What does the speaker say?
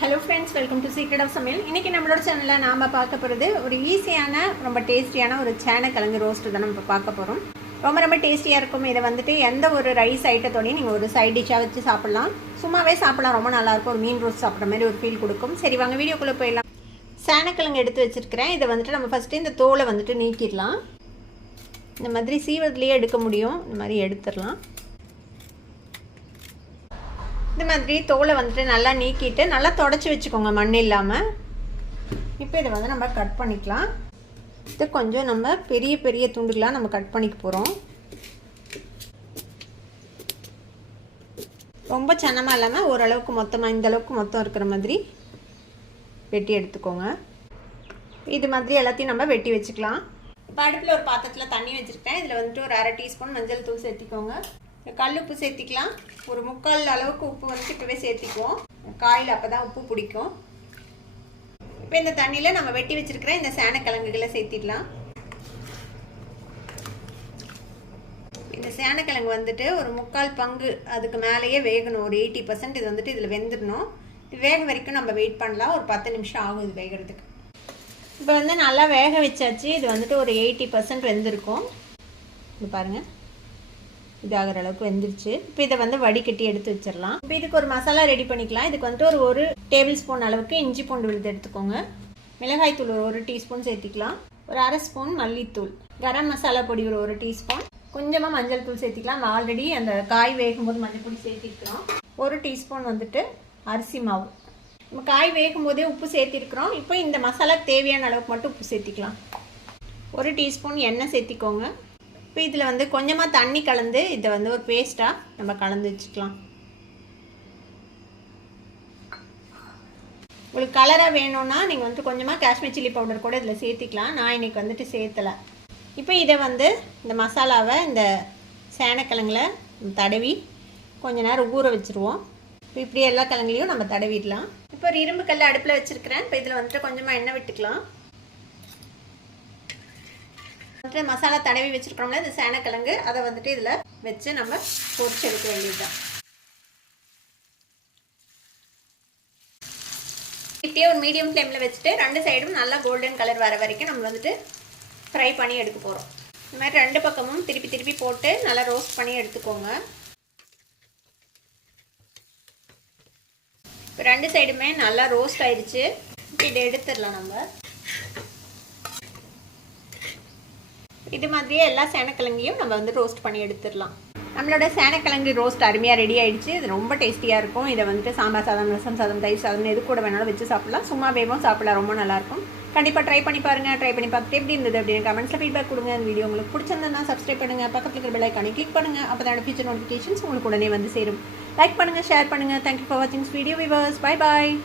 Hello friends, welcome to secret of Samayal. இன்றைக்கி நம்மளோட சேனலில் நாம் பார்க்க போகிறது ஒரு ஈஸியான ரொம்ப டேஸ்டியான ஒரு சேனக்கிழங்கு ரோஸ்ட்டு தான் நம்ம பார்க்க போகிறோம். ரொம்ப டேஸ்டியாக இருக்கும். இதை வந்துட்டு எந்த ஒரு ரைஸ் ஐட்டத்தோடையும் நீங்கள் ஒரு சைட் டிஷ்ஷாக வச்சு சாப்பிட்லாம். சும்மாவே சாப்பிட்லாம், ரொம்ப நல்லாயிருக்கும். ஒரு மீன் ரோஸ்ட் சாப்பிட்ற மாதிரி ஒரு ஃபீல் கொடுக்கும். சரி வாங்க வீடியோக்குள்ளே போயிடலாம். சேனக்கிழங்கு எடுத்து வச்சுருக்கிறேன். இதை வந்துட்டு நம்ம ஃபஸ்ட்டு இந்த தோலை வந்துட்டு நீக்கிடலாம். இந்த மாதிரி சீவத்துலேயே எடுக்க முடியும். இந்த மாதிரி எடுத்துடலாம். இந்த மாதிரி தோலை வந்துட்டு நல்லா நீக்கிட்டு நல்லா தொடச்சி வச்சுக்கோங்க, மண் இல்லாமல். இப்போ இதை வந்து நம்ம கட் பண்ணிக்கலாம். இது கொஞ்சம் நம்ம பெரிய பெரிய துண்டுகளாக நம்ம கட் பண்ணிக்க போகிறோம். ரொம்ப சன்னமாக இல்லாமல் ஓரளவுக்கு மொத்தமாக இந்தளவுக்கு மொத்தம் இருக்கிற மாதிரி வெட்டி எடுத்துக்கோங்க. இது மாதிரி எல்லாத்தையும் நம்ம வெட்டி வச்சுக்கலாம். இப்போ அடுப்பில் ஒரு பாத்திரத்தில் தண்ணி வச்சுருக்கேன். இதில் வந்துட்டு ஒரு 1/2 டீஸ்பூன் மஞ்சள் தூள் சேர்த்திக்கோங்க. கல் உப்பு சேர்த்திக்கலாம். ஒரு 3/4 அளவுக்கு உப்பு வந்துட்டு இப்போவே சேர்த்திக்குவோம். காயில் அப்போ தான் உப்பு பிடிக்கும். இப்போ இந்த தண்ணியில் நம்ம வெட்டி வச்சுருக்கிற இந்த சேனக்கிழங்குகளை சேர்த்திடலாம். இந்த சேனக்கிழங்கு வந்துட்டு ஒரு 3/4 பங்கு அதுக்கு மேலேயே வேகணும். ஒரு 80% இது வந்துட்டு இதில் வெந்துடணும். இது வேக வரைக்கும் நம்ம வெயிட் பண்ணலாம். ஒரு 10 நிமிஷம் ஆகும் இது வேகிறதுக்கு. இப்போ வந்து நல்லா வேக வச்சாச்சு. இது வந்துட்டு ஒரு 80% வெந்திருக்கும். இது பாருங்கள், இதாகிற அளவுக்கு வெந்துருச்சு. இப்போ இதை வந்து வடிகட்டி எடுத்து வச்சிடலாம். இப்போ இதுக்கு ஒரு மசாலா ரெடி பண்ணிக்கலாம். இதுக்கு வந்துட்டு ஒரு டேபிள் ஸ்பூன் அளவுக்கு இஞ்சி பூண்டு விழுது எடுத்துக்கோங்க. மிளகாய் தூள் ஒரு 1 டீஸ்பூன் சேர்த்திக்கலாம். ஒரு 1/2 ஸ்பூன் மல்லித்தூள், கரம் மசாலா பொடி ஒரு 1 டீஸ்பூன், கொஞ்சமாக மஞ்சள் தூள் சேர்த்திக்கலாம். ஆல்ரெடி அந்த காய் வேகும்போது மஞ்சள் பொடி சேர்த்திருக்கிறோம். 1 டீஸ்பூன் வந்துட்டு அரிசி மாவு. நம்ம காய் வேகும் போதே உப்பு சேர்த்திருக்கிறோம். இப்போ இந்த மசாலா தேவையான அளவுக்கு மட்டும் உப்பு சேர்த்திக்கலாம். 1 டீஸ்பூன் எண்ணெய் சேர்த்திக்கோங்க. இப்போ இதில் வந்து கொஞ்சமாக தண்ணி கலந்து இதை வந்து ஒரு பேஸ்ட்டாக நம்ம கலந்து வச்சுக்கலாம். உங்களுக்கு கலராக வேணும்னா நீங்கள் வந்து கொஞ்சமாக காஷ்மீர் சில்லி பவுடர் கூட இதில் சேர்த்திக்கலாம். நான் இன்றைக்கி வந்துட்டு சேர்த்தலை. இப்போ இதை வந்து இந்த மசாலாவை இந்த சேனக்கிழங்குல தடவி கொஞ்ச நேரம் ஊற வச்சுருவோம். இப்போ இப்படி எல்லா கிழங்குலையும் நம்ம தடவிடலாம். இப்போ ஒரு இரும்பு கல் அடுப்பில் வச்சுருக்கிறேன். இப்போ இதில் வந்துட்டு கொஞ்சமாக எண்ணெய் விட்டுக்கலாம். மசாலா தடவி வச்சிருக்கிறோம்ல இந்த சேனக்கிழங்கு, அதை வந்துட்டு இதில் வச்சு நம்ம பொரிச்சு எடுக்க வேண்டியதுதான். இப்படியே ஒரு மீடியம் ஃப்ளேமில் வச்சுட்டு 2 சைடும் நல்லா கோல்டன் கலர் வர வரைக்கும் நம்ம வந்துட்டு ஃப்ரை பண்ணி எடுக்க போகிறோம். இந்த மாதிரி 2 பக்கமும் திருப்பி போட்டு நல்லா ரோஸ்ட் பண்ணி எடுத்துக்கோங்க. இப்போ 2 சைடுமே நல்லா ரோஸ்ட் ஆயிடுச்சு. இதை எடுத்துடலாம். நம்ம இது மாதிரியே எல்லா சேனக்கிழங்கையும் நம்ம வந்து ரோஸ்ட் பண்ணி எடுத்துடலாம். நம்மளோட சேனக்கிழங்கு ரோஸ்ட் அருமையாக ரெடி ஆகிடுச்சு. இது ரொம்ப டேஸ்டியாக இருக்கும். இதை வந்துட்டு சாம்பார் சாதம், ரசம் சாதம், தயிர் சாதம் எது கூட வேணாலும் வச்சு சாப்பிடலாம். சும்மா வேவும் சாப்பிடலாம். ரொம்ப நல்லாயிருக்கும். கண்டிப்பாக ட்ரை பண்ணி பாருங்கள். ட்ரை பண்ணி பார்த்துட்டு எப்படி இருந்தது அப்படின்னு கமெண்ட்ஸில் ஃபீட்பேக் கொடுங்க. இந்த வீடியோ உங்களுக்கு பிடிச்சிருந்தா சப்ஸ்கிரைப் பண்ணுங்கள். பக்கத்தில் இருக்கிற பெல் ஐகானை கிளிக் பண்ணுங்கள். அப்போ தான் ஃபியூச்சர் நோட்டிஃபிகேஷன்ஸ் உங்களுக்கு உடனே வந்து சேரும். லைக் பண்ணுங்கள், ஷேர் பண்ணுங்கள். தேங்க்யூ ஃபார் வாட்சிங் வீடியோ வியூவர்ஸ். Bye bye.